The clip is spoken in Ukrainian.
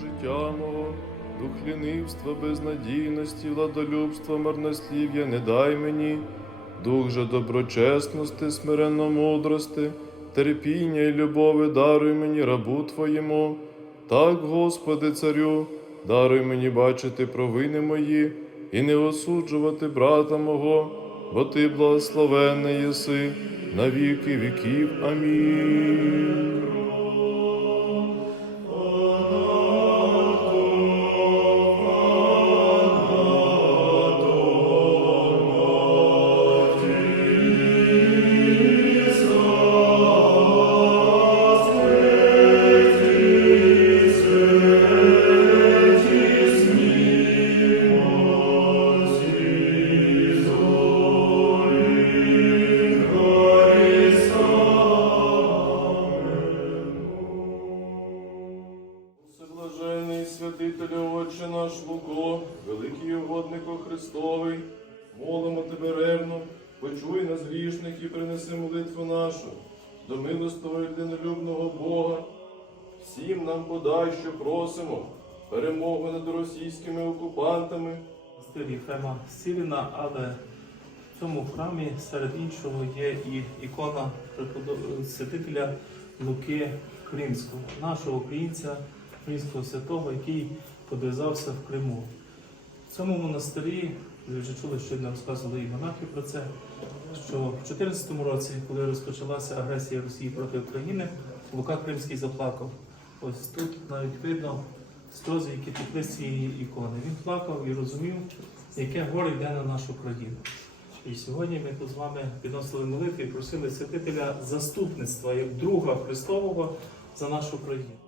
життя мого, дух лінивства, безнадійності, владолюбства, марнослів'я не дай мені, дух же доброчесності, смиренно мудрости, терпіння і любови даруй мені рабу Твоєму. Так, Господи, царю, даруй мені бачити провини мої і не осуджувати брата мого, бо Ти благословенний єси на віки віків. Амінь. Всеблажений Отче наш Луко, великий угоднику Христовий, молимо тебе ревно, почуй нас грішних і принеси молитву нашу, до милостивого і длиннолюбного Бога. Всім нам подай, що просимо, перемогу над російськими окупантами, монастир Єфрема Сіліна, але в цьому храмі серед іншого є і ікона святителя Луки Кримського, нашого українця, українського святого, який подвизався в Криму. В цьому монастирі, ви вже чули, що розказували і монахи про це, що в 2014 році, коли розпочалася агресія Росії проти України, Лука Кримський заплакав. Ось тут навіть видно сльози, які текли з цієї ікони. Він плакав і розумів, яке горе йде на нашу країну. І сьогодні ми тут з вами підносили молитви і просили святителя заступництва як друга Христового за нашу країну.